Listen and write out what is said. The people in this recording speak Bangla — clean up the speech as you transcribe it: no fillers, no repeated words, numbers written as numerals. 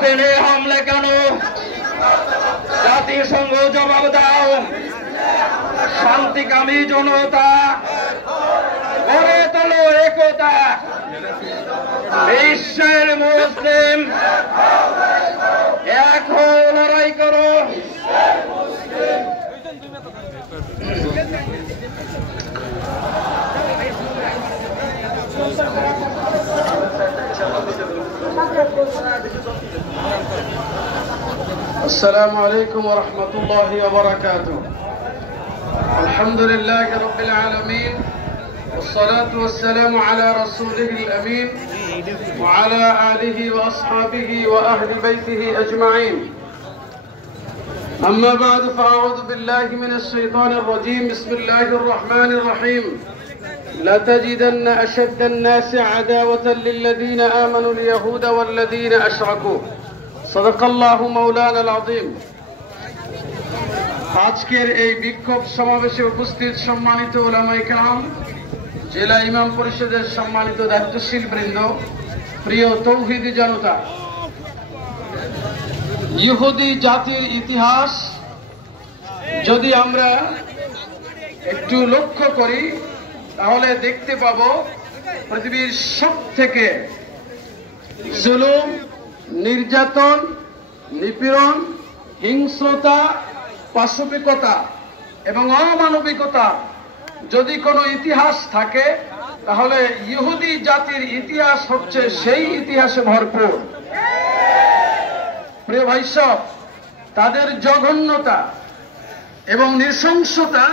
ফিলিস্তিনে হামলা কেন? জাতিসংঘ জবাব দাও। শান্তিকামী জনতা গড়ে তোলো একতা। বিশ্বের মুসলিম এক হয়ে লড়াই করো। السلام عليكم ورحمة الله وبركاته. الحمد لله رب العالمين والصلاة والسلام على رسوله الأمين وعلى آله وأصحابه وأهل بيته أجمعين. أما بعد فأعوذ بالله من الشيطان الرجيم. بسم الله الرحمن الرحيم. لتجدن أشد الناس عداوة للذين آمنوا اليهود والذين أشركوا. صدق الله مولانا العظيم. আজকের এই বিক্ষোভ সমাবেশে উপস্থিত সম্মানিত উলামায়ে কেরাম, জেলা ইমাম পরিষদের সম্মানিত দায়িত্বশীল বৃন্দ, প্রিয় তৌহিদি জনতা, ইহুদি জাতির ইতিহাস যদি আমরা একটু লক্ষ্য করি তাহলে দেখতে পাব পৃথিবীর সবথেকে জুলুম, নির্যাতন, নিপীড়ন, হিংস্রতা, পাশবিকতা এবং অমানবিকতা যদি কোনো ইতিহাস থাকে তাহলে ইহুদি জাতির ইতিহাস হচ্ছে সেই ইতিহাসে ভরপুর। প্রিয় ভাই সব, তাদের জঘন্যতা এবং নৃশংসতা